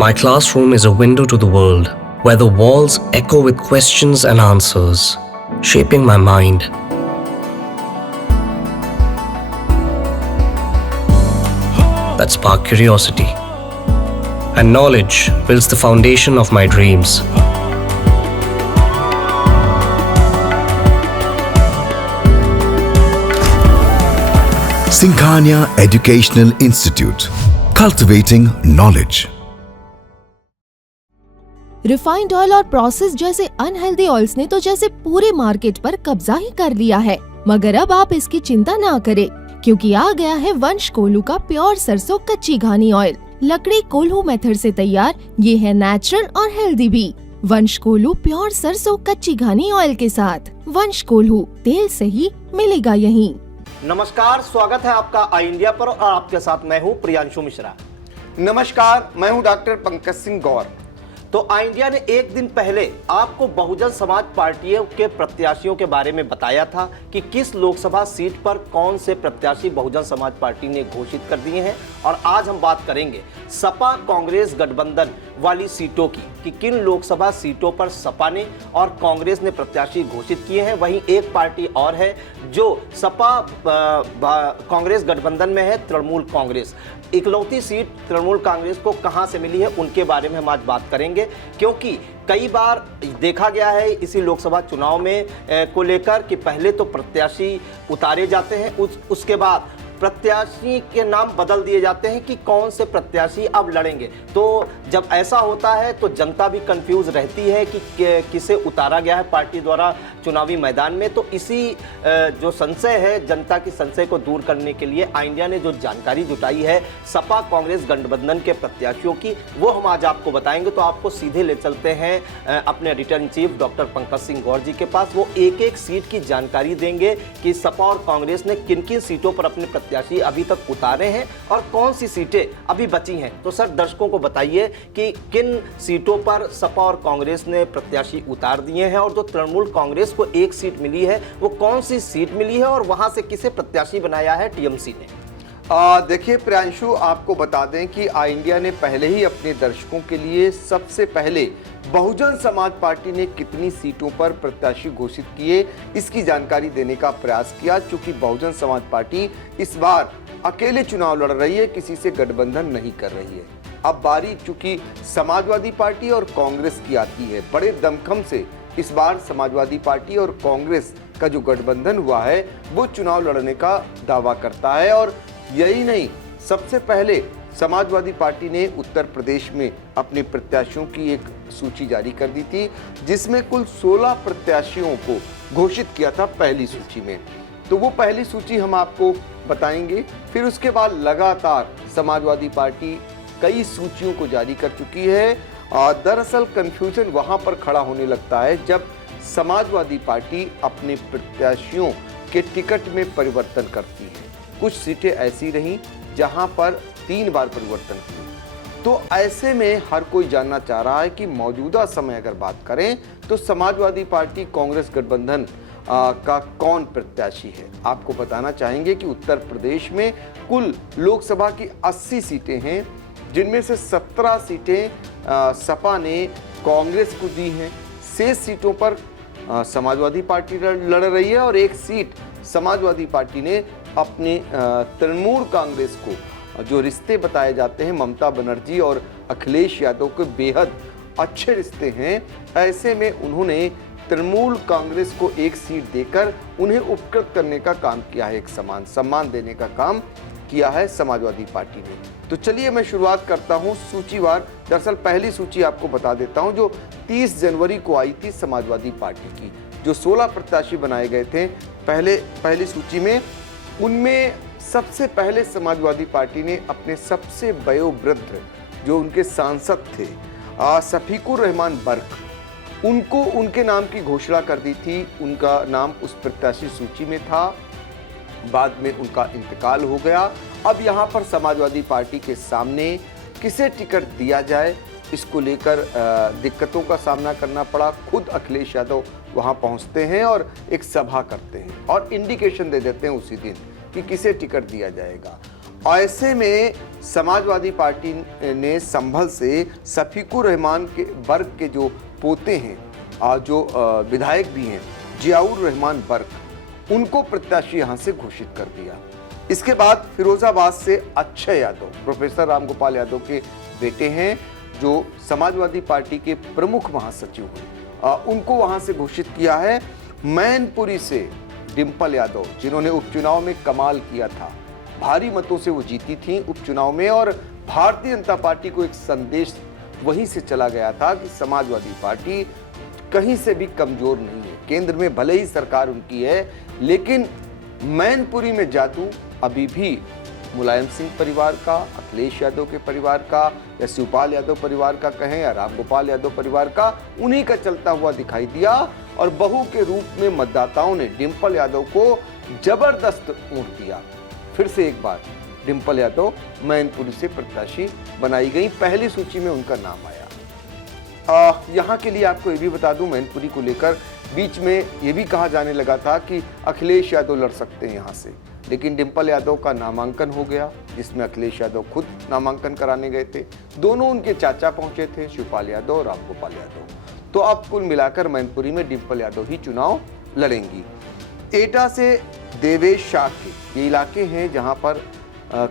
My classroom is a window to the world, where the walls echo with questions and answers, shaping my mind. That spark curiosity. And knowledge builds the foundation of my dreams. Singhania Educational Institute, cultivating knowledge. Refined oil और process जैसे unhealthy oils ने तो जैसे पूरे market पर कब्जा ही कर लिया है, मगर अब आप इसकी चिंता ना करें, क्योंकि आ गया है वंश कोल्हू का प्योर सरसों कच्ची घानी ऑयल। लकड़ी कोल्हू मेथड से तैयार, ये है नेचुरल और हेल्दी भी। वंश कोल्हू प्योर सरसों कच्ची घानी ऑयल के साथ। वंश कोल्हू, तेल सही मिलेगा यहीं। नमस्कार, स्वागत है आपका आई इंडिया पर और आपके साथ मैं हूं प्रियांशु मिश्रा। नमस्कार, मैं हूं डॉक्टर पंकज सिंह गौर। तो आई इंडिया ने एक दिन पहले आपको बहुजन समाज पार्टियों के प्रत्याशियों के बारे में बताया था कि किस लोकसभा सीट पर कौन से प्रत्याशी बहुजन समाज पार्टी ने घोषित कर दिए हैं। और आज हम बात करेंगे सपा कांग्रेस गठबंधन वाली सीटों की कि किन लोकसभा सीटों पर सपा ने और कांग्रेस ने प्रत्याशी घोषित किए हैं। वहीं एक पार्टी और है जो सपा कांग्रेस गठबंधन में है, तृणमूल कांग्रेस। इकलौती सीट तृणमूल कांग्रेस को कहां से मिली है, उनके बारे में हम आज बात करेंगे, क्योंकि कई बार देखा गया है इसी लोकसभा चुनाव में को लेकर कि पहले तो प्रत्याशी उतारे जाते हैं, उसके बाद प्रत्याशी के नाम बदल दिए जाते हैं कि कौन से प्रत्याशी अब लड़ेंगे। तो जब ऐसा होता है तो जनता भी कंफ्यूज रहती है कि किसे उतारा गया है पार्टी द्वारा चुनावी मैदान में। तो इसी जो संशय है, जनता की संशय को दूर करने के लिए आई इंडिया ने जो जानकारी जुटाई है सपा कांग्रेस गठबंधन के प्रत्याशियों की, वो हम आज आपको बताएंगे। तो आपको सीधे ले चलते हैं अपने editor in chief doctor Pankaj Singh Gaur ji के पास। वो एक एक सीट की जानकारी देंगे कि सपा और कांग्रेस ने किन किन सीटों पर अपने प्रत्याशी अभी तक उतारे हैं और कौन सी सीटें अभी बची हैं। तो सर, दर्शकों को बताइए कि किन सीटों पर सपा और कांग्रेस ने प्रत्याशी उतार दिए हैं और जो तृणमूल कांग्रेस को एक सीट मिली है वो कौन सी सीट मिली है और वहां से किसे प्रत्याशी बनाया है टीएमसी ने। देखिए प्रियांशु, आपको बता दें कि आई इंडिया ने पहले ही अपने दर्शकों के लिए सबसे पहले बहुजन समाज पार्टी ने कितनी सीटों पर प्रत्याशी घोषित किए इसकी जानकारी देने का प्रयास किया। चूंकि बहुजन समाज पार्टी इस बार अकेले चुनाव लड़ रही है, किसी से गठबंधन नहीं कर रही है। अब बारी चूंकि समाजवादी पार्टी और कांग्रेस की आती है। बड़े दमखम से इस बार समाजवादी पार्टी और कांग्रेस का जो गठबंधन हुआ है वो चुनाव लड़ने का दावा करता है। और यही नहीं, सबसे पहले समाजवादी पार्टी ने उत्तर प्रदेश में अपने प्रत्याशियों की एक सूची जारी कर दी थी, जिसमें कुल 16 प्रत्याशियों को घोषित किया था पहली सूची में। तो वो पहली सूची हम आपको बताएंगे। फिर उसके बाद लगातार समाजवादी पार्टी कई सूचियों को जारी कर चुकी है। दरअसल कंफ्यूजन वहां पर खड़ा होने लगता है जब समाजवादी पार्टी अपने प्रत्याशियों के टिकट में परिवर्तन करती है। कुछ सीटें ऐसी रहीं जहां पर 3 बार परिवर्तन हुआ। तो ऐसे में हर कोई जानना चाह रहा है कि मौजूदा समय अगर बात करें तो समाजवादी पार्टी कांग्रेस गठबंधन का कौन प्रत्याशी है। आपको बताना चाहेंगे कि उत्तर प्रदेश में कुल लोकसभा की 80 सीटें हैं, जिनमें से 17 सीटें सपा ने कांग्रेस को दी हैं। 6 सीटों पर समाजवादी पार्टी लड़ रही है और 1 सीट समाजवादी पार्टी ने अपने तृणमूल कांग्रेस को, जो रिश्ते बताए जाते हैं ममता बनर्जी और अखिलेश यादव के बेहद अच्छे रिश्ते हैं, ऐसे में उन्होंने तृणमूल कांग्रेस को 1 सीट देकर उन्हें उपकृत करने का काम किया है। एक सम्मान देने का काम किया है समाजवादी पार्टी ने। तो चलिए मैं शुरुआत करता हूं सूचीवार। दरअसल पहली सूची आपको बता देता हूं, जो 30 जनवरी को आई थी समाजवादी पार्टी की। जो 16 प्रत्याशी बनाए गए थे पहली सूची में, उनमें सबसे पहले समाजवादी पार्टी ने अपने सबसे वयोवृद्ध जो उनके सांसद थे शफीकुर रहमान बर्क, उनको उनके नाम की घोषणा कर दी थी। उनका नाम उस प्रत्याशी सूची में था, बाद में उनका इंतकाल हो गया। अब यहाँ पर समाजवादी पार्टी के सामने किसे टिकट दिया जाए, इसको लेकर दिक्कतों का सामना करना पड़ा। खुद अखिलेश यादव वहाँ पहुँचते हैं और एक सभा करते हैं और इंडिकेशन दे देते हैं उसी दिन कि किसे टिकट दिया जाएगा। ऐसे में समाजवादी पार्टी ने संभल से शफीकुर रहमान के बर्क के जो पोते हैं, जो विधायक भी हैं, जियाउर रहमान बर्क, उनको प्रत्याशी यहां से घोषित कर दिया। इसके बाद फिरोजाबाद से अक्षय यादव, प्रोफेसर रामगोपाल यादव के बेटे हैं, जो समाजवादी पार्टी के प्रमुख महासचिव हैं, उनको वहां से घोषित किया है। मैनपुरी से डिंपल यादव, जिन्होंने उपचुनाव में कमाल किया था, भारी मतों से वो जीती थी उपचुनाव में, और भारतीय जनता पार्टी को एक संदेश वहीं से चला गया था कि समाजवादी पार्टी कहीं से भी कमजोर नहीं है। केंद्र में भले ही सरकार उनकी है, लेकिन मैनपुरी में जादू अभी भी मुलायम सिंह परिवार का, अखिलेश यादव के परिवार का, या शिवपाल यादव परिवार का कहें, या रामगोपाल यादव परिवार का, उन्हीं का चलता हुआ दिखाई दिया। और बहू के रूप में मतदाताओं ने डिंपल यादव को जबरदस्त वोट दिया। फिर से एक बार डिंपल यादव मैनपुरी से प्रत्याशी बनाई गई, पहली सूची में उनका नाम आया। यहाँ के लिए आपको ये भी बता दूं, मैनपुरी को लेकर बीच में ये भी कहा जाने लगा था कि अखिलेश यादव लड़ सकते हैं यहाँ से, लेकिन डिंपल यादव का नामांकन हो गया, जिसमें अखिलेश यादव खुद नामांकन कराने गए थे। दोनों उनके चाचा पहुंचे थे, शिवपाल यादव और रामगोपाल यादव। तो अब कुल मिलाकर मैनपुरी में डिंपल यादव ही चुनाव लड़ेंगी। एटा से देवेश शाक्य, ये इलाके हैं जहां पर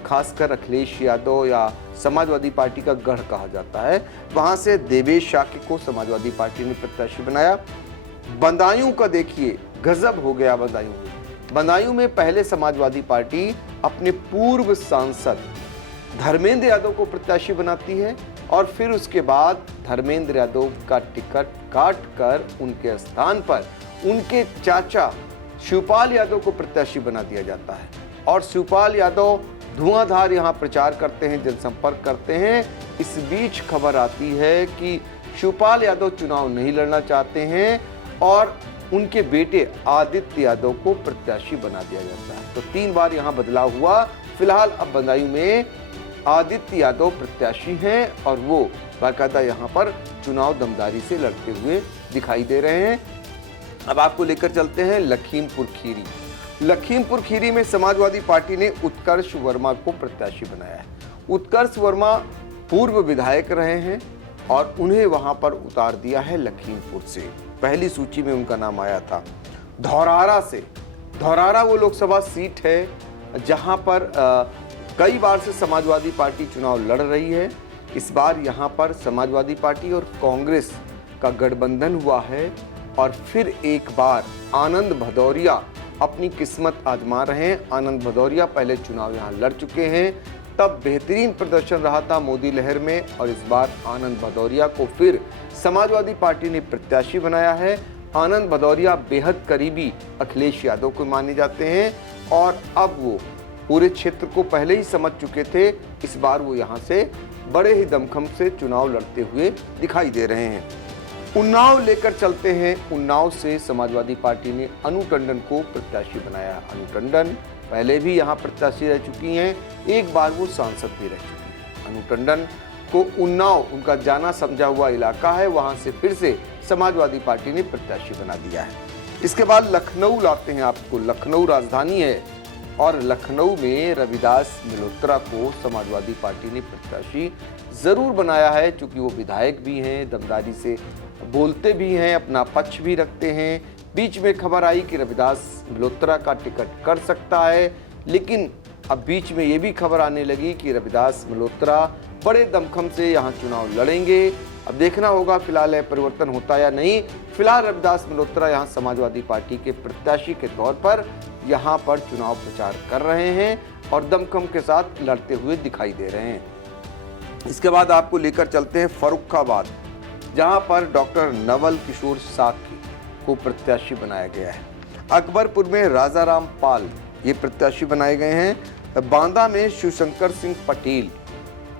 खासकर अखिलेश यादव या समाजवादी पार्टी का गढ़ कहा जाता है। वहां से देवेश शाक्य को समाजवादी पार्टी ने प्रत्याशी बनाया। बदायूं का देखिए, गजब हो गया बदायूं में। बदायूं में पहले समाजवादी पार्टी अपने पूर्व सांसद धर्मेंद्र यादव को प्रत्याशी बनाती है, और फिर उसके बाद धर्मेंद्र यादव का टिकट काट कर उनके स्थान पर उनके चाचा शिवपाल यादव को प्रत्याशी बना दिया जाता है। और शिवपाल यादव धुआंधार यहाँ प्रचार करते हैं, जनसंपर्क करते हैं। इस बीच खबर आती है कि शिवपाल यादव चुनाव नहीं लड़ना चाहते हैं और उनके बेटे आदित्य यादव को प्रत्याशी बना दिया जाता है। तो 3 बार यहाँ बदलाव हुआ। फिलहाल अब बदायूं में आदित्य यादव प्रत्याशी हैं और वो बाकायदा यहाँ पर चुनाव दमदारी से लड़ते हुए दिखाई दे रहे हैं। अब आपको लेकर चलते हैं लखीमपुर खीरी। लखीमपुर खीरी में समाजवादी पार्टी ने उत्कर्ष वर्मा को प्रत्याशी बनाया है। उत्कर्ष वर्मा पूर्व विधायक रहे हैं और उन्हें वहां पर उतार दिया है लखीमपुर से। पहली सूची में उनका नाम आया था। धौरारा से, धौरारा वो लोकसभा सीट है जहां पर कई बार से समाजवादी पार्टी चुनाव लड़ रही है। इस बार यहां पर समाजवादी पार्टी और कांग्रेस का गठबंधन हुआ है और फिर एक बार आनंद भदौरिया अपनी किस्मत आजमा रहे हैं। आनंद भदौरिया पहले चुनाव यहां लड़ चुके हैं, तब बेहतरीन प्रदर्शन रहा था मोदी लहर में, और इस बार आनंद भदौरिया को फिर समाजवादी पार्टी ने प्रत्याशी बनाया है। आनंद भदौरिया बेहद करीबी अखिलेश यादव को माने जाते हैं और अब वो पूरे क्षेत्र को पहले ही समझ चुके थे। इस बार वो यहाँ से बड़े ही दमखम से चुनाव लड़ते हुए दिखाई दे रहे हैं। उन्नाव लेकर चलते हैं। उन्नाव से समाजवादी पार्टी ने अनु टंडन को प्रत्याशी बनाया। अनु टंडन पहले भी यहाँ प्रत्याशी रह चुकी हैं, एक बार वो सांसद भी रह चुकी हैं। अनु टंडन को उन्नाव उनका जाना समझा हुआ इलाका है, वहां से फिर से समाजवादी पार्टी ने प्रत्याशी बना दिया है। इसके बाद लखनऊ लाते हैं आपको। लखनऊ राजधानी है और लखनऊ में रविदास मल्होत्रा को समाजवादी पार्टी ने प्रत्याशी जरूर बनाया है, क्योंकि वो विधायक भी हैं, दमदारी से बोलते भी हैं, अपना पक्ष भी रखते हैं। बीच में खबर आई कि रविदास मल्होत्रा का टिकट कर सकता है, लेकिन अब बीच में ये भी खबर आने लगी कि रविदास मल्होत्रा बड़े दमखम से यहाँ चुनाव लड़ेंगे। अब देखना होगा फिलहाल है परिवर्तन होता या नहीं। फिलहाल रविदास मल्होत्रा यहाँ समाजवादी पार्टी के प्रत्याशी के तौर पर यहाँ पर चुनाव प्रचार कर रहे हैं और दमखम के साथ लड़ते हुए दिखाई दे रहे हैं। इसके बाद आपको लेकर चलते हैं फर्रुखाबाद, जहाँ पर डॉक्टर नवल किशोर साकी को प्रत्याशी बनाया गया है। अकबरपुर में राजाराम पाल ये प्रत्याशी बनाए गए हैं। बांदा में शिवशंकर सिंह पटेल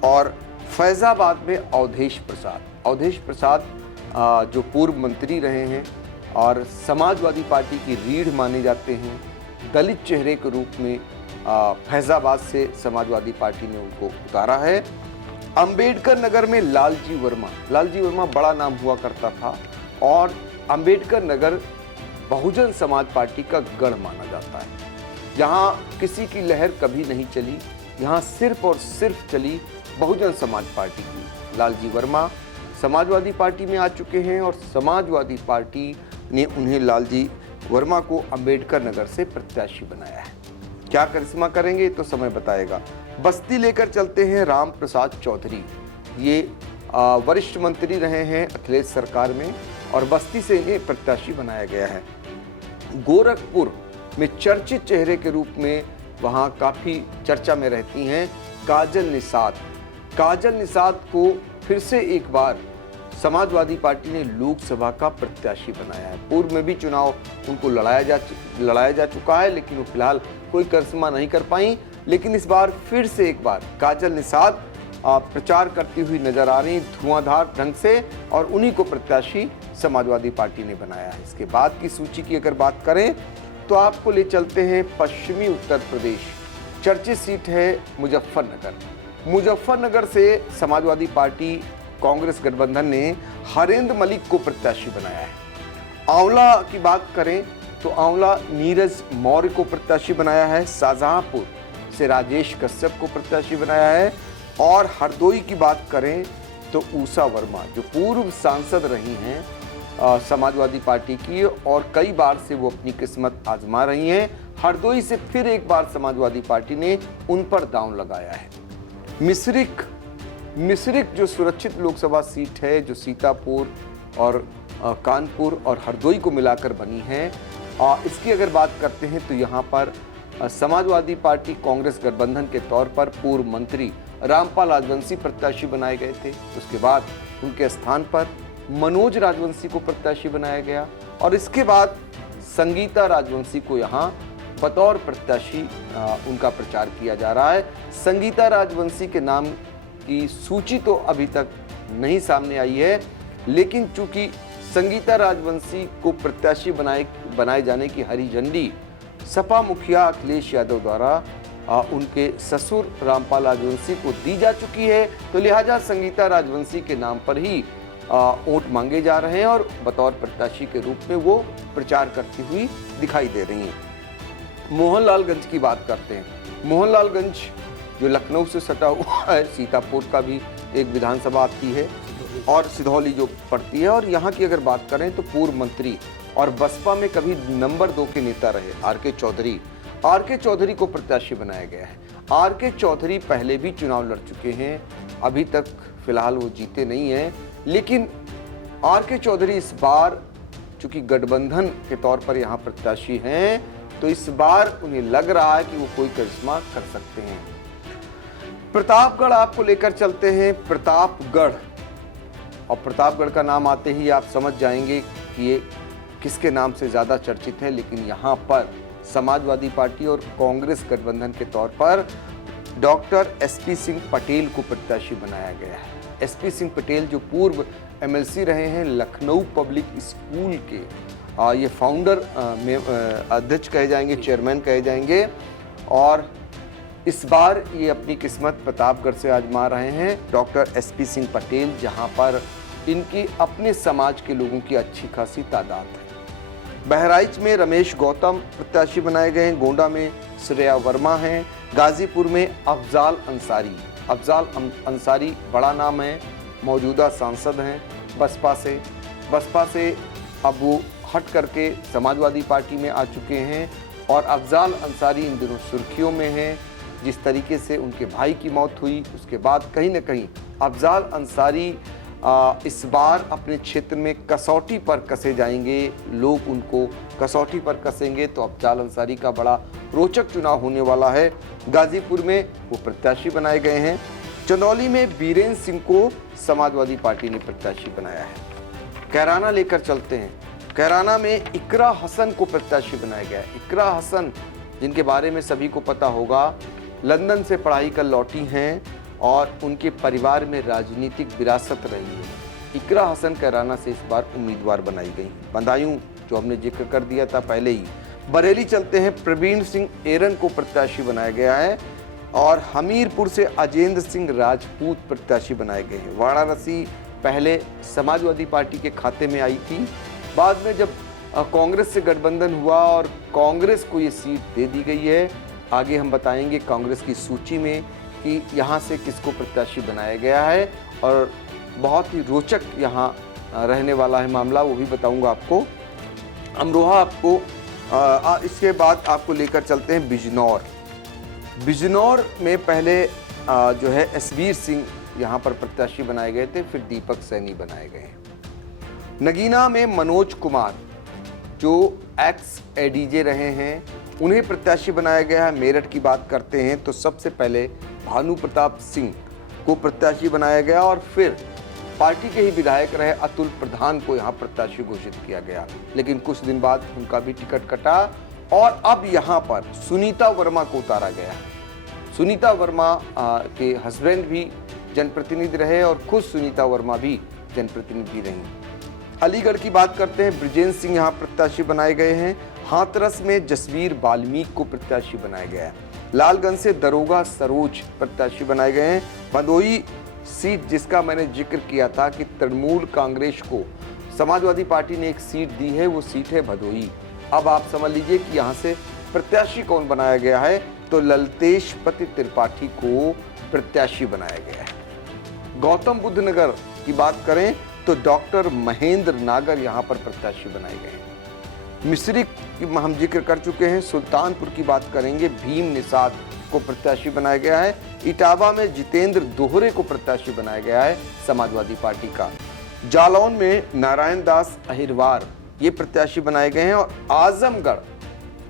और फैजाबाद में अवधेश प्रसाद। अवधेश प्रसाद जो पूर्व मंत्री रहे हैं और समाजवादी पार्टी की रीढ़ माने जाते हैं, दलित चेहरे के रूप में फैजाबाद से समाजवादी पार्टी ने उनको उतारा है। अंबेडकर नगर में लालजी वर्मा बड़ा नाम हुआ करता था और अंबेडकर नगर बहुजन समाज पार्टी का गढ़ माना जाता है। यहाँ किसी की लहर कभी नहीं चली, यहाँ सिर्फ और सिर्फ चली बहुजन समाज पार्टी की। लालजी वर्मा समाजवादी पार्टी में आ चुके हैं और समाजवादी पार्टी ने उन्हें लालजी वर्मा को अंबेडकर नगर से प्रत्याशी बनाया है। क्या करिश्मा करेंगे तो समय बताएगा। बस्ती लेकर चलते हैं राम प्रसाद चौधरी। ये वरिष्ठ मंत्री रहे हैं अखिलेश सरकार में और बस्ती से इन्हें प्रत्याशी बनाया गया है। गोरखपुर में चर्चित चेहरे के रूप में वहाँ काफ़ी चर्चा में रहती हैं काजल निषाद। काजल निषाद को फिर से एक बार समाजवादी पार्टी ने लोकसभा का प्रत्याशी बनाया है। पूर्व में भी चुनाव उनको लड़ाया जा चुका है, लेकिन वो फिलहाल कोई करिश्मा नहीं कर पाई। लेकिन इस बार फिर से एक बार काजल निषाद प्रचार करती हुई नजर आ रही धुआंधार ढंग से और उन्हीं को प्रत्याशी समाजवादी पार्टी ने बनाया है। इसके बाद की सूची की अगर बात करें तो आपको ले चलते हैं पश्चिमी उत्तर प्रदेश। चर्चित सीट है मुजफ्फरनगर। मुजफ्फरनगर से समाजवादी पार्टी कांग्रेस गठबंधन ने हरेंद्र मलिक को प्रत्याशी बनाया है। आंवला की बात करें तो आंवला नीरज मौर्य को प्रत्याशी बनाया है। शाहजहांपुर से राजेश कश्यप को प्रत्याशी बनाया है। और हरदोई की बात करें तो ऊषा वर्मा जो पूर्व सांसद रही हैं समाजवादी पार्टी की और कई बार से वो अपनी किस्मत आजमा रही हैं, हरदोई से फिर एक बार समाजवादी पार्टी ने उन पर दांव लगाया है। मिश्रिक जो सुरक्षित लोकसभा सीट है जो सीतापुर और कानपुर और हरदोई को मिलाकर बनी है, इसकी अगर बात करते हैं तो यहाँ पर समाजवादी पार्टी कांग्रेस गठबंधन के तौर पर पूर्व मंत्री रामपाल राजवंशी प्रत्याशी बनाए गए थे। उसके बाद उनके स्थान पर मनोज राजवंशी को प्रत्याशी बनाया गया और इसके बाद संगीता राजवंशी को यहाँ बतौर प्रत्याशी उनका प्रचार किया जा रहा है। संगीता राजवंशी के नाम की सूची तो अभी तक नहीं सामने आई है, लेकिन चूंकि संगीता राजवंशी को प्रत्याशी बनाए जाने की हरी झंडी सपा मुखिया अखिलेश यादव द्वारा उनके ससुर रामपाल राजवंशी को दी जा चुकी है, तो लिहाजा संगीता राजवंशी के नाम पर ही वोट मांगे जा रहे हैं और बतौर प्रत्याशी के रूप में वो प्रचार करती हुई दिखाई दे रही हैं। मोहनलालगंज की बात करते हैं। मोहनलालगंज जो लखनऊ से सटा हुआ है, सीतापुर का भी एक विधानसभा आती है और सिधौली जो पड़ती है। और यहाँ की अगर बात करें तो पूर्व मंत्री और बसपा में कभी नंबर 2 के नेता रहे आर के चौधरी को प्रत्याशी बनाया गया है। आर के चौधरी पहले भी चुनाव लड़ चुके हैं, अभी तक फिलहाल वो जीते नहीं हैं, लेकिन आर के चौधरी इस बार चूंकि गठबंधन के तौर पर यहाँ प्रत्याशी हैं, तो इस बार उन्हें लग रहा है कि वो कोई करिश्मा कर सकते हैं। प्रतापगढ़ आपको लेकर चलते हैं। प्रतापगढ़, और प्रतापगढ़ का नाम आते ही आप समझ जाएंगे कि ये किसके नाम से ज़्यादा चर्चित है, लेकिन यहाँ पर समाजवादी पार्टी और कांग्रेस गठबंधन के तौर पर डॉक्टर एसपी सिंह पटेल को प्रत्याशी बनाया गया है। एसपी सिंह पटेल जो पूर्व एमएलसी रहे हैं लखनऊ पब्लिक स्कूल के, ये फाउंडर में अध्यक्ष कहे जाएंगे, चेयरमैन कहे जाएंगे, और इस बार ये अपनी किस्मत प्रतापगढ़ से आजमा रहे हैं डॉक्टर एसपी सिंह पटेल, जहां पर इनकी अपने समाज के लोगों की अच्छी खासी तादाद है। बहराइच में रमेश गौतम प्रत्याशी बनाए गए हैं। गोंडा में श्रेया वर्मा हैं। गाजीपुर में अफजाल अंसारी बड़ा नाम है, मौजूदा सांसद हैं बसपा से अब वो हट करके समाजवादी पार्टी में आ चुके हैं और अफजाल अंसारी इन दिनों सुर्खियों में हैं। जिस तरीके से उनके भाई की मौत हुई उसके बाद कहीं न कहीं अफजाल अंसारी इस बार अपने क्षेत्र में कसौटी पर कसे जाएंगे, लोग उनको कसौटी पर कसेंगे, तो अफजाल अंसारी का बड़ा रोचक चुनाव होने वाला है। गाजीपुर में वो प्रत्याशी बनाए गए हैं। चंदौली में बीरेन्द्र सिंह को समाजवादी पार्टी ने प्रत्याशी बनाया है। कैराना लेकर चलते हैं। कैराना में इकरा हसन को प्रत्याशी बनाया गया है। इकरा हसन जिनके बारे में सभी को पता होगा, लंदन से पढ़ाई कर लौटी हैं और उनके परिवार में राजनीतिक विरासत रही है। इकरा हसन कैराना से इस बार उम्मीदवार बनाई गई। बदायूं जो हमने जिक्र कर दिया था पहले ही। बरेली चलते हैं। प्रवीण सिंह एरन को प्रत्याशी बनाया गया है और हमीरपुर से अजेंद्र सिंह राजपूत प्रत्याशी बनाए गए हैं। वाराणसी पहले समाजवादी पार्टी के खाते में आई थी, बाद में जब कांग्रेस से गठबंधन हुआ और कांग्रेस को ये सीट दे दी गई है, आगे हम बताएंगे कांग्रेस की सूची में कि यहाँ से किसको प्रत्याशी बनाया गया है, और बहुत ही रोचक यहाँ रहने वाला है मामला, वो भी बताऊंगा आपको। अमरोहा आपको इसके बाद आपको लेकर चलते हैं बिजनौर। बिजनौर में पहले जो है एसवीर सिंह यहाँ पर प्रत्याशी बनाए गए थे, फिर दीपक सैनी बनाए गए हैं। नगीना में मनोज कुमार जो एक्स एडीजे रहे हैं, उन्हें प्रत्याशी बनाया गया है। मेरठ की बात करते हैं तो सबसे पहले भानु प्रताप सिंह को प्रत्याशी बनाया गया और फिर पार्टी के ही विधायक रहे अतुल प्रधान को यहाँ प्रत्याशी घोषित किया गया, लेकिन कुछ दिन बाद उनका भी टिकट कटा और अब यहाँ पर सुनीता वर्मा को उतारा गया। सुनीता वर्मा के हस्बैंड भी जनप्रतिनिधि रहे और खुद सुनीता वर्मा भी जनप्रतिनिधि रही। अलीगढ़ की बात करते हैं, ब्रिजेंद्र सिंह यहाँ प्रत्याशी बनाए गए हैं। हाथरस में जसवीर वाल्मीकि को प्रत्याशी बनाया गया है। लालगंज से दरोगा सरोज प्रत्याशी बनाए गए हैं। भदोही सीट जिसका मैंने जिक्र किया था कि तृणमूल कांग्रेस को समाजवादी पार्टी ने एक सीट दी है, वो सीट है भदोही। अब आप समझ लीजिए कि यहाँ से प्रत्याशी कौन बनाया गया है, तो ललतेश पति त्रिपाठी को प्रत्याशी बनाया गया है। गौतम बुद्ध नगर की बात करें तो डॉक्टर महेंद्र नागर यहाँ पर प्रत्याशी बनाए गए हैं। मिश्रिक की हम जिक्र कर चुके हैं। सुल्तानपुर की बात करेंगे, भीम निषाद को प्रत्याशी बनाया गया है। इटावा में जितेंद्र दोहरे को प्रत्याशी बनाया गया है समाजवादी पार्टी का। जालौन में नारायण दास अहिरवार ये प्रत्याशी बनाए गए हैं और आजमगढ़,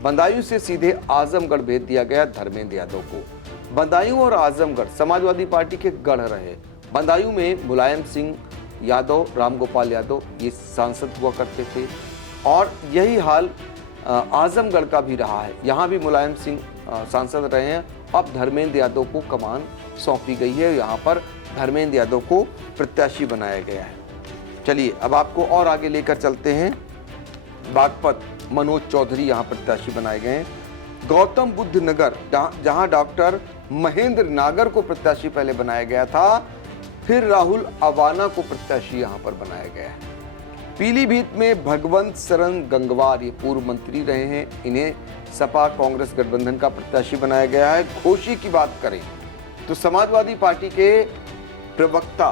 बदायूं से सीधे आजमगढ़ भेज दिया गया धर्मेंद्र यादव को। बदायूं और आजमगढ़ समाजवादी पार्टी के गढ़ रहे। बदायूं में मुलायम सिंह यादव, रामगोपाल यादव ये सांसद हुआ करते थे और यही हाल आजमगढ़ का भी रहा है। यहाँ भी मुलायम सिंह सांसद रहे हैं। अब धर्मेंद्र यादव को कमान सौंपी गई है, यहाँ पर धर्मेंद्र यादव को प्रत्याशी बनाया गया है। चलिए अब आपको और आगे लेकर चलते हैं। बागपत मनोज चौधरी यहाँ प्रत्याशी बनाए गए हैं। गौतम बुद्ध नगर जहाँ डॉक्टर महेंद्र नागर को प्रत्याशी पहले बनाया गया था, फिर राहुल अवाना को प्रत्याशी यहाँ पर बनाया गया है। पीलीभीत में भगवंत शरण गंगवार ये पूर्व मंत्री रहे हैं, इन्हें सपा कांग्रेस गठबंधन का प्रत्याशी बनाया गया है। घोषी की बात करें तो समाजवादी पार्टी के प्रवक्ता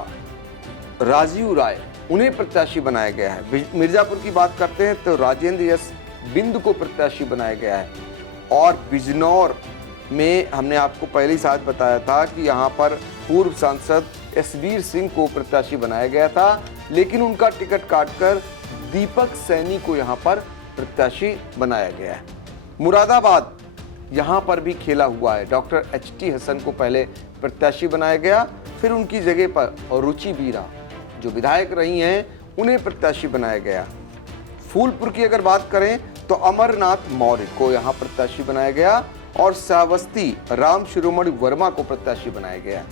राजीव राय, उन्हें प्रत्याशी बनाया गया है। मिर्जापुर की बात करते हैं तो राजेंद्र यश बिंद को प्रत्याशी बनाया गया है। और बिजनौर में हमने आपको पहले ही साथ बताया था कि यहाँ पर पूर्व सांसद एसवीर सिंह को प्रत्याशी बनाया गया था, लेकिन उनका टिकट काटकर दीपक सैनी को यहाँ पर प्रत्याशी बनाया गया है। मुरादाबाद यहाँ पर भी खेला हुआ है। डॉक्टर एचटी हसन को पहले प्रत्याशी बनाया गया, फिर उनकी जगह पर रुचि बीरा जो विधायक रही हैं उन्हें प्रत्याशी बनाया गया। फूलपुर की अगर बात करें तो अमरनाथ मौर्य को यहाँ प्रत्याशी बनाया गया और श्रावस्ती राम शिरोमणि वर्मा को प्रत्याशी बनाया गया।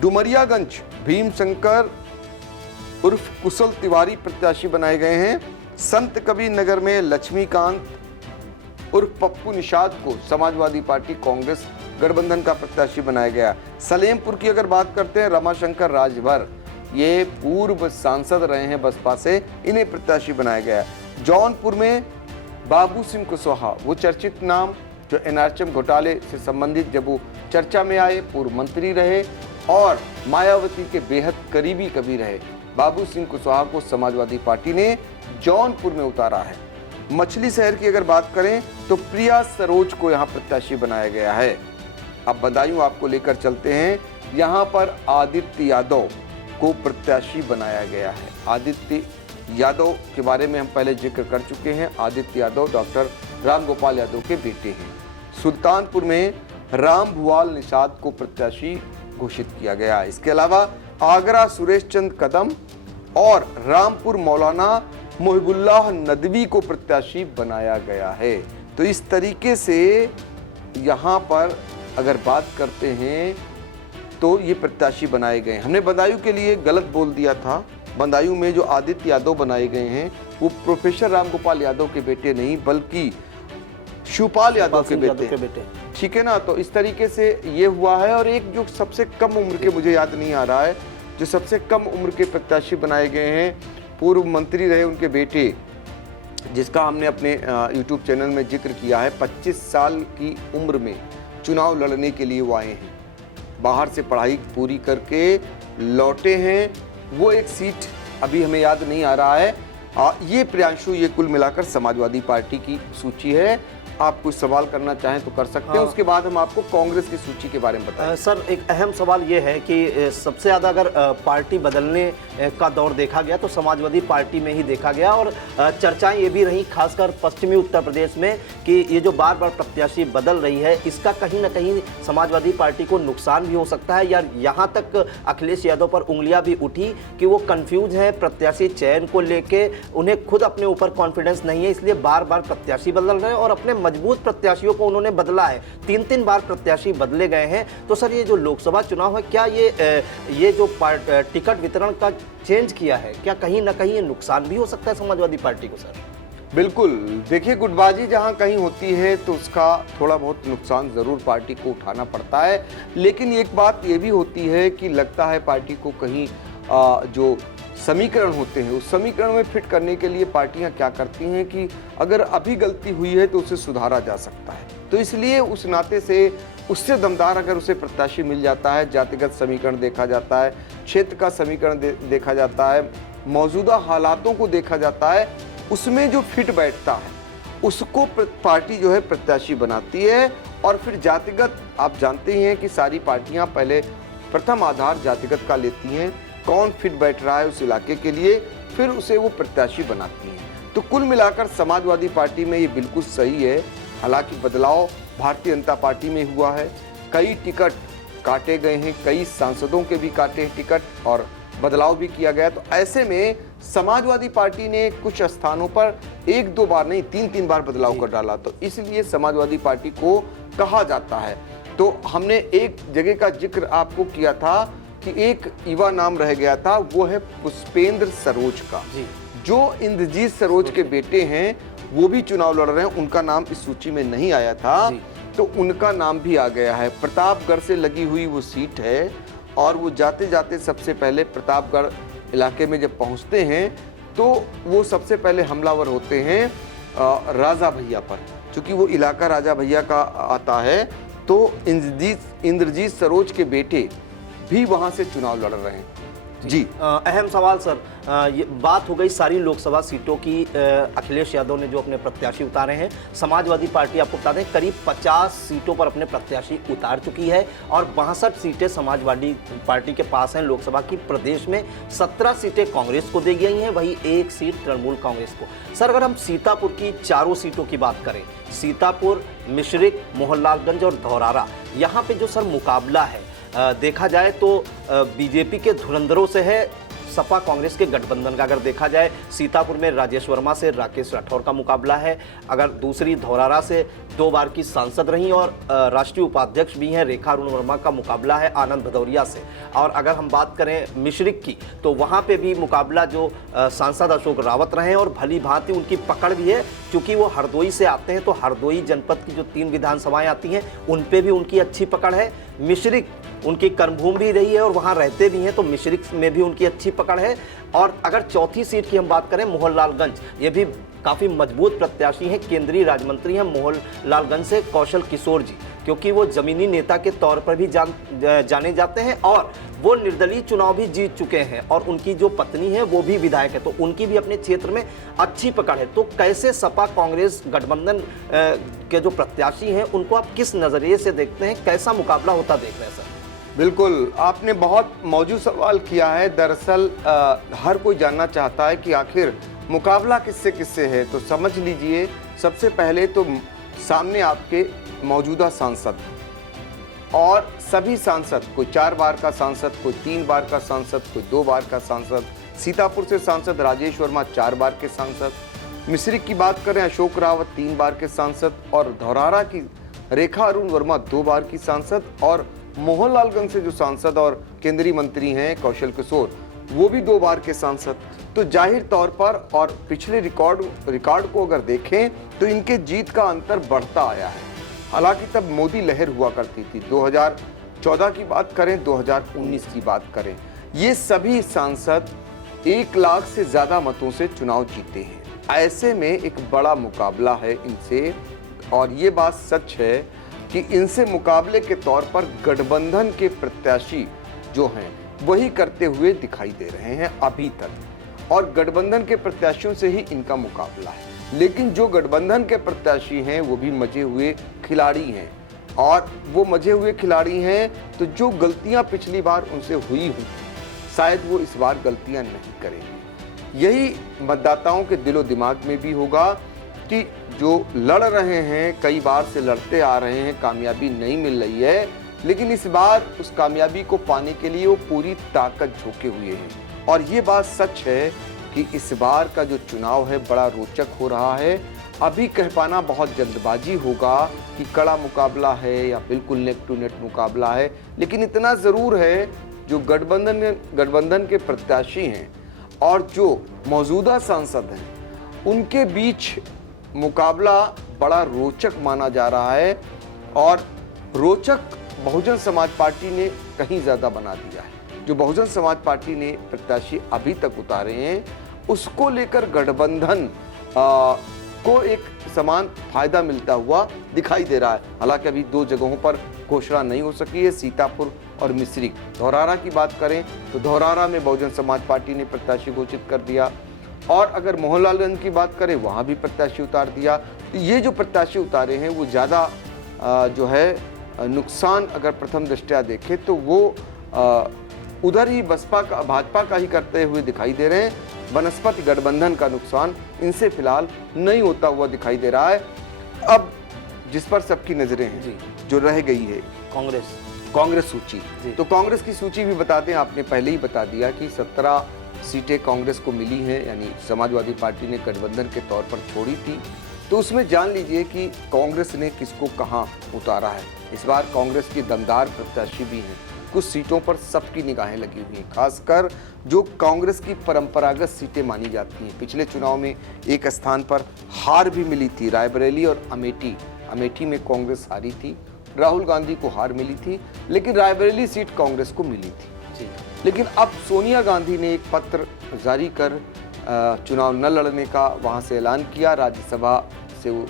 डुमरियागंज भीमशंकर उर्फ कुशल तिवारी प्रत्याशी बनाए गए हैं। संत कबीर नगर में लक्ष्मीकांत उर्फ पप्पू निषाद को समाजवादी पार्टी कांग्रेस गठबंधन का प्रत्याशी बनाया गया। सलेमपुर की अगर बात करते हैं, रमाशंकर राजभर ये पूर्व सांसद रहे हैं बसपा से, इन्हें प्रत्याशी बनाया गया। जौनपुर में बाबू सिंह कुशवाहा, वो चर्चित नाम जो एनआरएचएम घोटाले से संबंधित जब वो चर्चा में आए, पूर्व मंत्री रहे और मायावती के बेहद करीबी कभी रहे। बाबू सिंह कुशवाहा को समाजवादी पार्टी ने जौनपुर में उतारा है। मछली शहर की अगर बात करें तो प्रिया सरोज को यहाँ प्रत्याशी बनाया गया है। अब बदायूं आपको लेकर चलते हैं, यहाँ पर आदित्य यादव को प्रत्याशी बनाया गया है। आदित्य यादव के बारे में हम पहले जिक्र कर चुके हैं। आदित्य यादव डॉक्टर रामगोपाल यादव के बेटे हैं। सुल्तानपुर में राम भुवाल निषाद को प्रत्याशी घोषित किया गया। इसके अलावा आगरा सुरेश चंद कदम और रामपुर मौलाना मोहिबुल्लाह नदवी को प्रत्याशी बनाया गया है। तो इस तरीके से यहाँ पर अगर बात करते हैं तो ये प्रत्याशी बनाए गए। हमने बदायूं के लिए गलत बोल दिया था। बदायूं में जो आदित्य यादव बनाए गए हैं वो प्रोफेसर रामगोपाल यादव के बेटे नहीं बल्कि शिवपाल यादव के बेटे, ठीक है ना। तो इस तरीके से ये हुआ है। और एक जो सबसे कम उम्र के, मुझे याद नहीं आ रहा है, जो सबसे कम उम्र के प्रत्याशी बनाए गए हैं, पूर्व मंत्री रहे उनके बेटे, जिसका हमने अपने YouTube चैनल में जिक्र किया है। 25 साल की उम्र में चुनाव लड़ने के लिए वो आए हैं। बाहर से पढ़ाई पूरी करके लौटे हैं। वो एक सीट अभी हमें याद नहीं आ रहा है। ये प्रियांशु, ये कुल मिलाकर समाजवादी पार्टी की सूची है। आप कुछ सवाल करना चाहें तो कर सकते हैं। उसके बाद हम आपको कांग्रेस की सूची के बारे में बताएं। सर, एक अहम सवाल ये है कि सबसे ज़्यादा अगर पार्टी बदलने का दौर देखा गया तो समाजवादी पार्टी में ही देखा गया, और चर्चाएं ये भी रही खासकर पश्चिमी उत्तर प्रदेश में कि ये जो बार बार प्रत्याशी बदल रही है, इसका कहीं ना कहीं समाजवादी पार्टी को नुकसान भी हो सकता है। यार, यहाँ तक अखिलेश यादव पर उंगलियां भी उठी कि वो कंफ्यूज हैं प्रत्याशी चयन को लेके, उन्हें खुद अपने ऊपर कॉन्फिडेंस नहीं है, इसलिए बार बार प्रत्याशी बदल रहे हैं और अपने मजबूत प्रत्याशियों को उन्होंने बदला है। 3-3 बार प्रत्याशी बदले गए हैं। तो सर, ये जो लोकसभा चुनाव है, क्या ये जो टिकट वितरण का चेंज किया है, क्या कहीं ना कहीं ये नुकसान भी हो सकता है समाजवादी पार्टी को? सर बिल्कुल, देखिए, गुटबाजी जहां कहीं होती है तो उसका थोड़ा बहुत नुकसान जरूर पार्टी को उठाना पड़ता है। लेकिन एक बात ये भी होती है कि लगता है पार्टी को कहीं जो समीकरण होते हैं उस समीकरण में फिट करने के लिए पार्टियां क्या करती हैं कि अगर अभी गलती हुई है तो उसे सुधारा जा सकता है। तो इसलिए उस नाते से उससे दमदार अगर उसे प्रत्याशी मिल जाता है, जातिगत समीकरण देखा जाता है, क्षेत्र का समीकरण देखा जाता है, मौजूदा हालातों को देखा जाता है, उसमें जो फिट बैठता है उसको पार्टी जो है प्रत्याशी बनाती है। और फिर जातिगत, आप जानते ही हैं कि सारी पार्टियां पहले प्रथम आधार जातिगत का लेती हैं, कौन फिट बैठ रहा है उस इलाके के लिए, फिर उसे वो प्रत्याशी बनाती हैं। तो कुल मिलाकर समाजवादी पार्टी में ये बिल्कुल सही है। हालांकि बदलाव भारतीय जनता पार्टी में हुआ है, कई टिकट काटे गए हैं, कई सांसदों के भी काटे हैं टिकट और बदलाव भी किया गया। तो ऐसे में समाजवादी पार्टी ने कुछ स्थानों पर 1-2 बार नहीं 3-3 बार बदलाव कर डाला। तो इसलिए समाजवादी पार्टी को कहा जाता है। तो हमने एक जगह का जिक्र आपको किया था कि एक युवा नाम रह गया था, वो है पुष्पेंद्र सरोज का, जो इंद्रजीत सरोज के बेटे हैं, वो भी चुनाव लड़ रहे हैं। उनका नाम इस सूची में नहीं आया था, तो उनका नाम भी आ गया है। प्रतापगढ़ से लगी हुई वो सीट है और वो जाते जाते सबसे पहले प्रतापगढ़ इलाके में जब पहुंचते हैं तो वो सबसे पहले हमलावर होते हैं राजा भैया पर, क्योंकि वो इलाका राजा भैया का आता है। तो इंद्रजीत सरोज के बेटे भी वहां से चुनाव लड़ रहे हैं। जी, अहम सवाल सर, ये बात हो गई सारी लोकसभा सीटों की। अखिलेश यादव ने जो अपने प्रत्याशी उतारे हैं, समाजवादी पार्टी आपको बता दें करीब 50 सीटों पर अपने प्रत्याशी उतार चुकी है और 62 सीटें समाजवादी पार्टी के पास हैं लोकसभा की। प्रदेश में 17 सीटें कांग्रेस को दी गई हैं, वही 1 सीट तृणमूल कांग्रेस को। सर, अगर हम सीतापुर की 4 सीटों की बात करें, सीतापुर, मिश्रिक, मोहनलालगंज और धौरारा, यहाँ पे जो सर मुकाबला है देखा जाए तो बीजेपी के धुरंधरों से है, सपा कांग्रेस के गठबंधन का। अगर देखा जाए सीतापुर में राजेश वर्मा से राकेश राठौर का मुकाबला है। अगर दूसरी धौरारा से 2 बार की सांसद रही और राष्ट्रीय उपाध्यक्ष भी हैं रेखा अरुण वर्मा का मुकाबला है आनंद भदौरिया से। और अगर हम बात करें मिश्रिक की, तो वहाँ पे भी मुकाबला जो सांसद अशोक रावत रहे हैं और भली भांति उनकी पकड़ भी है, क्योंकि वो हरदोई से आते हैं। तो हरदोई जनपद की जो 3 विधानसभाएं आती हैं उन पे भी उनकी अच्छी पकड़ है। मिश्रिक उनकी कर्मभूमि भी रही है और वहाँ रहते भी हैं, तो मिश्रिक में भी उनकी अच्छी पकड़ है। और अगर चौथी सीट की हम बात करें मोहनलालगंज, ये भी काफ़ी मजबूत प्रत्याशी हैं, केंद्रीय राज्य मंत्री हैं मोहनलालगंज से कौशल किशोर जी, क्योंकि वो जमीनी नेता के तौर पर भी जाने जाते हैं और वो निर्दलीय चुनाव भी जीत चुके हैं और उनकी जो पत्नी है वो भी विधायक है, तो उनकी भी अपने क्षेत्र में अच्छी पकड़ है। तो कैसे सपा कांग्रेस गठबंधन के जो प्रत्याशी हैं उनको आप किस नज़रिए से देखते हैं, कैसा मुकाबला होता देख रहे हैं सर? बिल्कुल, आपने बहुत मौजूद सवाल किया है। दरअसल हर कोई जानना चाहता है कि आखिर मुकाबला किससे किससे है। तो समझ लीजिए, सबसे पहले तो सामने आपके मौजूदा सांसद और सभी सांसद, कोई 4 बार का सांसद, कोई 3 बार का सांसद, कोई 2 बार का सांसद। सीतापुर से सांसद राजेश वर्मा 4 बार के सांसद, मिश्रिक की बात करें अशोक रावत 3 बार के सांसद, और धौरारा की रेखा अरुण वर्मा 2 बार की सांसद, और मोहनलालगंज से जो सांसद और केंद्रीय मंत्री हैं कौशल किशोर, वो भी 2 बार के सांसद। तो जाहिर तौर पर और पिछले रिकॉर्ड को अगर देखें तो इनके जीत का अंतर बढ़ता आया है। हालांकि तब मोदी लहर हुआ करती थी, 2014 की बात करें, 2019 की बात करें, ये सभी सांसद 1 लाख से ज़्यादा मतों से चुनाव जीते हैं। ऐसे में एक बड़ा मुकाबला है इनसे, और ये बात सच है कि इनसे मुकाबले के तौर पर गठबंधन के प्रत्याशी जो हैं वही करते हुए दिखाई दे रहे हैं अभी तक, और गठबंधन के प्रत्याशियों से ही इनका मुकाबला है। लेकिन जो गठबंधन के प्रत्याशी हैं वो भी मजे हुए खिलाड़ी हैं, और वो मजे हुए खिलाड़ी हैं तो जो गलतियां पिछली बार उनसे हुई शायद वो इस बार गलतियां नहीं करेंगे। यही मतदाताओं के दिलो दिमाग में भी होगा कि जो लड़ रहे हैं, कई बार से लड़ते आ रहे हैं, कामयाबी नहीं मिल रही है, लेकिन इस बार उस कामयाबी को पाने के लिए वो पूरी ताकत झोंके हुए हैं। और ये बात सच है कि इस बार का जो चुनाव है बड़ा रोचक हो रहा है। अभी कह पाना बहुत जल्दबाजी होगा कि कड़ा मुकाबला है या बिल्कुल नेक टू नेक मुकाबला है, लेकिन इतना ज़रूर है जो गठबंधन के प्रत्याशी हैं और जो मौजूदा सांसद हैं उनके बीच मुकाबला बड़ा रोचक माना जा रहा है, और रोचक बहुजन समाज पार्टी ने कहीं ज़्यादा बना दिया है। जो बहुजन समाज पार्टी ने प्रत्याशी अभी तक उतारे हैं उसको लेकर गठबंधन को एक समान फायदा मिलता हुआ दिखाई दे रहा है। हालांकि अभी 2 जगहों पर घोषणा नहीं हो सकी है, सीतापुर और मिश्रिख। धौरारा की बात करें तो धौरारा में बहुजन समाज पार्टी ने प्रत्याशी घोषित कर दिया, और अगर मोहनलालगंज की बात करें वहाँ भी प्रत्याशी उतार दिया। तो ये जो प्रत्याशी उतारे हैं वो ज़्यादा जो है नुकसान अगर प्रथम दृष्टया देखें तो वो उधर ही भाजपा का ही करते हुए दिखाई दे रहे हैं। वनस्पति गठबंधन का नुकसान इनसे फिलहाल नहीं होता हुआ दिखाई दे रहा है। अब जिस पर सबकी नजरें हैं जो रह गई है कांग्रेस सूची, तो कांग्रेस की सूची भी बताते हैं। आपने पहले ही बता दिया कि 17 सीटें कांग्रेस को मिली हैं, यानी समाजवादी पार्टी ने गठबंधन के तौर पर छोड़ी थी। तो उसमें जान लीजिए कि कांग्रेस ने किसको कहां उतारा है। इस बार कांग्रेस के दमदार प्रत्याशी भी हैं, कुछ सीटों पर सबकी निगाहें लगी हुई हैं, खासकर जो कांग्रेस की परंपरागत सीटें मानी जाती हैं। पिछले चुनाव में एक स्थान पर हार भी मिली थी, रायबरेली और अमेठी में कांग्रेस हारी थी, राहुल गांधी को हार मिली थी, लेकिन रायबरेली सीट कांग्रेस को मिली थी। लेकिन अब सोनिया गांधी ने एक पत्र जारी कर चुनाव न लड़ने का वहां से ऐलान किया, राज्यसभा से वो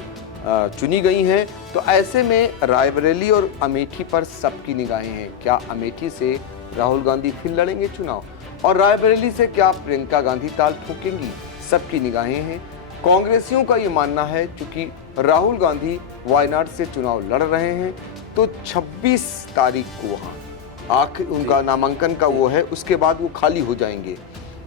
चुनी गई हैं। तो ऐसे में रायबरेली और अमेठी पर सबकी निगाहें हैं। क्या अमेठी से राहुल गांधी फिर लड़ेंगे चुनाव, और रायबरेली से क्या प्रियंका गांधी ताल ठोकेंगी, सबकी निगाहें हैं। कांग्रेसियों का ये मानना है क्योंकि राहुल गांधी वायनाड से चुनाव लड़ रहे हैं, तो 26 तारीख को वहाँ आखिर उनका नामांकन का वो है, उसके बाद वो खाली हो जाएंगे।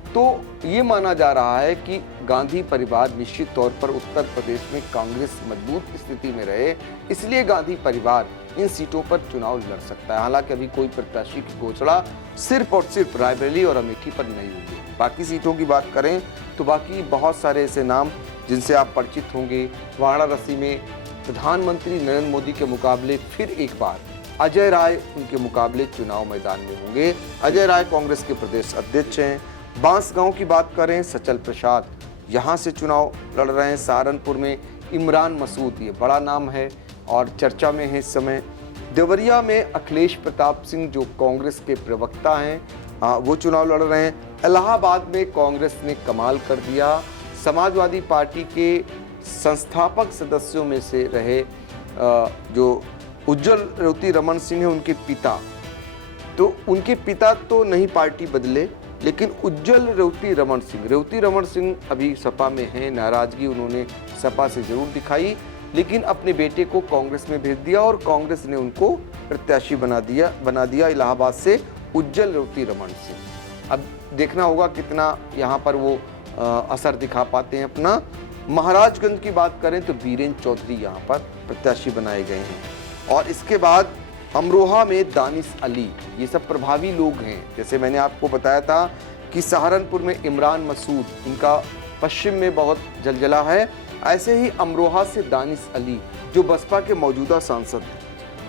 तो ये माना जा रहा है कि गांधी परिवार निश्चित तौर पर उत्तर प्रदेश में कांग्रेस मजबूत स्थिति में रहे, इसलिए गांधी परिवार इन सीटों पर चुनाव लड़ सकता है। हालांकि अभी कोई प्रत्याशी की घोषणा सिर्फ और सिर्फ रायबरेली और अमेठी पर नहीं होगी। बाकी सीटों की बात करें तो बाकी बहुत सारे ऐसे नाम जिनसे आप परिचित होंगे। वाराणसी में प्रधानमंत्री नरेंद्र मोदी के मुकाबले फिर एक बार अजय राय उनके मुकाबले चुनाव मैदान में होंगे। अजय राय कांग्रेस के प्रदेश अध्यक्ष हैं। बांसगांव की बात करें, सचल प्रसाद यहाँ से चुनाव लड़ रहे हैं। सहारनपुर में इमरान मसूद, ये बड़ा नाम है और चर्चा में है इस समय। देवरिया में अखिलेश प्रताप सिंह जो कांग्रेस के प्रवक्ता हैं, वो चुनाव लड़ रहे हैं। इलाहाबाद में कांग्रेस ने कमाल कर दिया। समाजवादी पार्टी के संस्थापक सदस्यों में से रहे जो उज्जवल रेवती रमन सिंह है, उनके पिता तो नहीं पार्टी बदले, लेकिन उज्जवल रेवती रमन सिंह अभी सपा में हैं। नाराजगी उन्होंने सपा से जरूर दिखाई, लेकिन अपने बेटे को कांग्रेस में भेज दिया और कांग्रेस ने उनको प्रत्याशी बना दिया इलाहाबाद से उज्जवल रेवती रमन सिंह। अब देखना होगा कितना यहाँ पर वो असर दिखा पाते हैं अपना। महाराजगंज की बात करें तो बीरेन्द्र चौधरी यहाँ पर प्रत्याशी बनाए गए हैं, और इसके बाद अमरोहा में दानिश अली, ये सब प्रभावी लोग हैं। जैसे मैंने आपको बताया था कि सहारनपुर में इमरान मसूद, इनका पश्चिम में बहुत जलजला है, ऐसे ही अमरोहा से दानिश अली जो बसपा के मौजूदा सांसद हैं,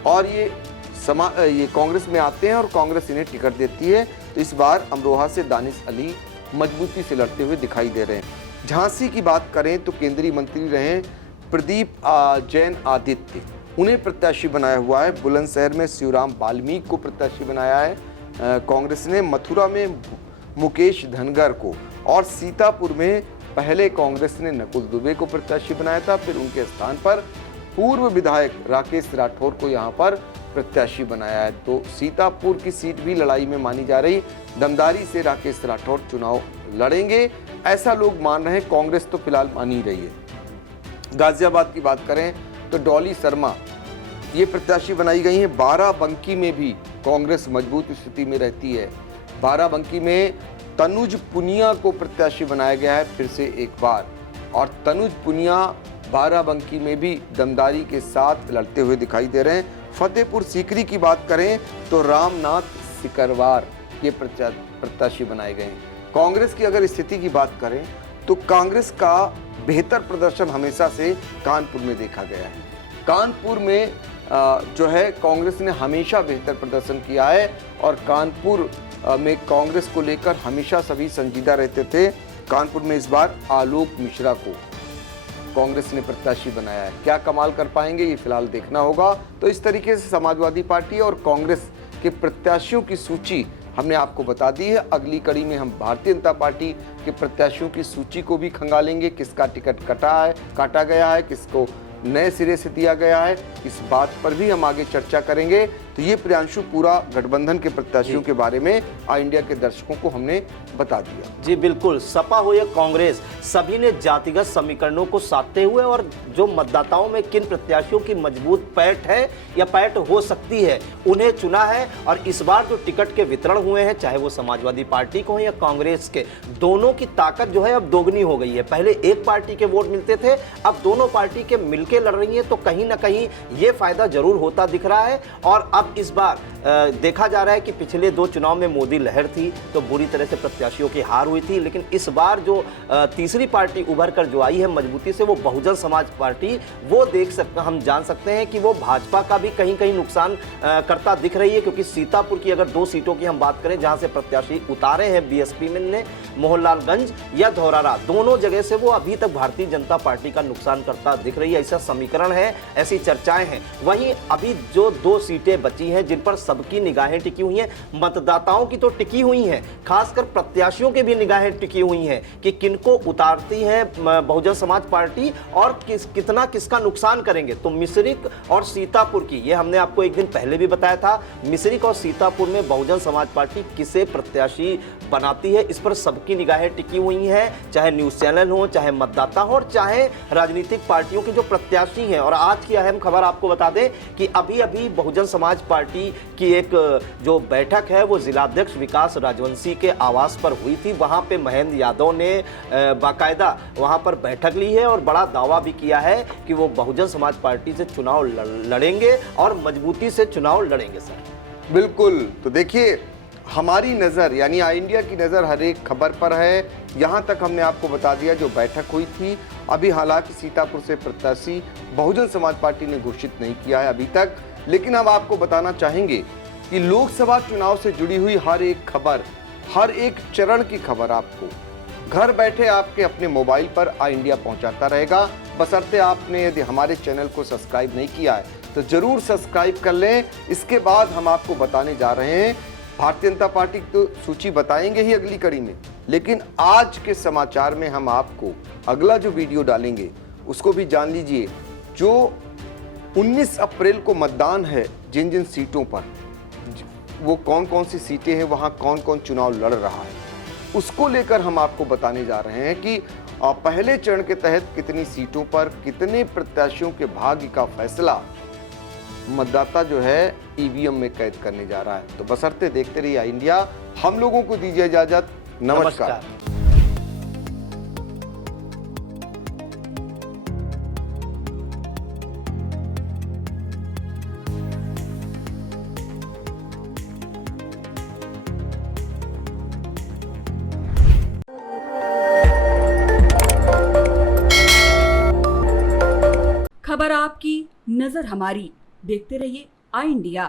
और ये कांग्रेस में आते हैं और कांग्रेस इन्हें टिकट देती है। तो इस बार अमरोहा से दानिश अली मजबूती से लड़ते हुए दिखाई दे रहे हैं। झांसी की बात करें तो केंद्रीय मंत्री रहे प्रदीप जैन आदित्य, उन्हें प्रत्याशी बनाया हुआ है। बुलंदशहर में शिवराम वाल्मीकि को प्रत्याशी बनाया है कांग्रेस ने। मथुरा में मुकेश धनगर को, और सीतापुर में पहले कांग्रेस ने नकुल दुबे को प्रत्याशी बनाया था, फिर उनके स्थान पर पूर्व विधायक राकेश राठौर को यहाँ पर प्रत्याशी बनाया है। तो सीतापुर की सीट भी लड़ाई में मानी जा रही, दमदारी से राकेश राठौर चुनाव लड़ेंगे ऐसा लोग मान रहे हैं। कांग्रेस तो फिलहाल मान ही रही है। गाजियाबाद की बात करें तो डॉली शर्मा ये प्रत्याशी बनाई गई हैं। बाराबंकी में भी कांग्रेस मजबूत स्थिति में रहती है। बाराबंकी में तनुज पुनिया को प्रत्याशी बनाया गया है फिर से एक बार, और तनुज पुनिया बाराबंकी में भी दमदारी के साथ लड़ते हुए दिखाई दे रहे हैं। फतेहपुर सीकरी की बात करें तो रामनाथ सिकरवार ये प्रत्याशी बनाए गए हैं। कांग्रेस की अगर स्थिति की बात करें तो कांग्रेस का बेहतर प्रदर्शन हमेशा से कानपुर में देखा गया है। कानपुर में जो है कांग्रेस ने हमेशा बेहतर प्रदर्शन किया है और कानपुर में कांग्रेस को लेकर हमेशा सभी संजीदा रहते थे। कानपुर में इस बार आलोक मिश्रा को कांग्रेस ने प्रत्याशी बनाया है। क्या कमाल कर पाएंगे ये फिलहाल देखना होगा। तो इस तरीके से समाजवादी पार्टी और कांग्रेस के प्रत्याशियों की सूची हमने आपको बता दी है। अगली कड़ी में हम भारतीय जनता पार्टी के प्रत्याशियों की सूची को भी खंगालेंगे, किसका टिकट काटा गया है, किसको नए सिरे से दिया गया है, इस बात पर भी हम आगे चर्चा करेंगे। तो ये प्रियांशु पूरा गठबंधन के प्रत्याशियों के बारे में इंडिया के दर्शकों को हमने बता दिया। जी बिल्कुल, सपा हो या कांग्रेस सभी ने जातिगत समीकरणों को साधते हुए और जो मतदाताओं में किन प्रत्याशियों की मजबूत पैठ है या पैठ हो सकती है उन्हें चुना है। और इस बार जो टिकट के वितरण हुए हैं, चाहे वो समाजवादी पार्टी को हो या कांग्रेस के, दोनों की ताकत जो है अब दोगुनी हो गई है। पहले एक पार्टी के वोट मिलते थे, अब दोनों पार्टी के मिलके लड़ रही है। तो कहीं ना कहीं ये फायदा जरूर होता दिख रहा है। और अब इस बार देखा जा रहा है कि पिछले 2 चुनाव में मोदी लहर थी तो बुरी तरह से प्रत्याशियों की हार हुई थी, लेकिन इस बार जो तीसरी पार्टी उभर कर जो आई है मजबूती से, वो बहुजन समाज पार्टी, वो हम जान सकते हैं कि वो भाजपा का भी कहीं कहीं नुकसान करता दिख रही है। क्योंकि सीतापुर की अगर 2 सीटों की हम बात करें जहां से प्रत्याशी उतारे हैं बीएसपी में ने, मोहनलालगंज या धौरारा, दोनों जगह से वो अभी तक भारतीय जनता पार्टी का नुकसान करता दिख रही है। ऐसा समीकरण है, ऐसी चर्चाएं हैं। वहीं अभी जो 2 सीटें बची हैं जिन पर सबकी निगाहें टिकी हुई हैं, मतदाताओं की तो टिकी हुई हैं, खासकर प्रत्याशियों की भी निगाहें टिकी हुई हैं कि किनको उतारती है बहुजन समाज पार्टी और कितना किसका नुकसान करेंगे। तो मिश्रिक और सीतापुर की, ये हमने आपको एक दिन पहले भी बताया था, मिश्रिक और सीतापुर में बहुजन समाज पार्टी किसे प्रत्याशी बनाती है, इस पर सबकी निगाहें टिकी हुई हैं, चाहे न्यूज चैनल हो, चाहे मतदाता हो और चाहे राजनीतिक पार्टियों के जो प्रत्याशी हैं। और आज की अहम खबर आपको बता दें कि अभी अभी बहुजन समाज पार्टी की एक जो बैठक है वो जिलाध्यक्ष विकास राजवंशी के आवास पर हुई थी। वहां पे महेंद्र यादव ने बाकायदा वहां पर बैठक ली है और बड़ा दावा भी किया है कि वो बहुजन समाज पार्टी से चुनाव लड़ेंगे और मजबूती से चुनाव लड़ेंगे। सर बिल्कुल, तो देखिए हमारी नज़र यानी इंडिया की नज़र हर एक खबर पर है। यहाँ तक हमने आपको बता दिया जो बैठक हुई थी। अभी हालांकि सीतापुर से प्रत्याशी बहुजन समाज पार्टी ने घोषित नहीं किया है अभी तक, लेकिन हम आपको बताना चाहेंगे कि लोकसभा चुनाव से जुड़ी हुई हर एक खबर, हर एक चरण की खबर आपको घर बैठे आपके अपने मोबाइल पर इंडिया पहुंचाता रहेगा। बशर्ते आपने यदि हमारे चैनल को सब्सक्राइब नहीं किया है तो जरूर सब्सक्राइब कर लें। इसके बाद हम आपको बताने जा रहे हैं, भारतीय जनता पार्टी की तो सूची बताएंगे ही अगली कड़ी में, लेकिन आज के समाचार में हम आपको अगला जो वीडियो डालेंगे उसको भी जान लीजिए। जो 19 अप्रैल को मतदान है जिन जिन सीटों पर, वो कौन कौन सी सीटें हैं, वहां कौन कौन चुनाव लड़ रहा है, उसको लेकर हम आपको बताने जा रहे हैं कि पहले चरण के तहत कितनी सीटों पर कितने प्रत्याशियों के भाग्य का फैसला मतदाता जो है ईवीएम में कैद करने जा रहा है। तो बशर्ते देखते रहिए इंडिया। हम लोगों को दीजिए इजाजत। नमस्कार। खबर आपकी, नजर हमारी। देखते रहिए आई इंडिया।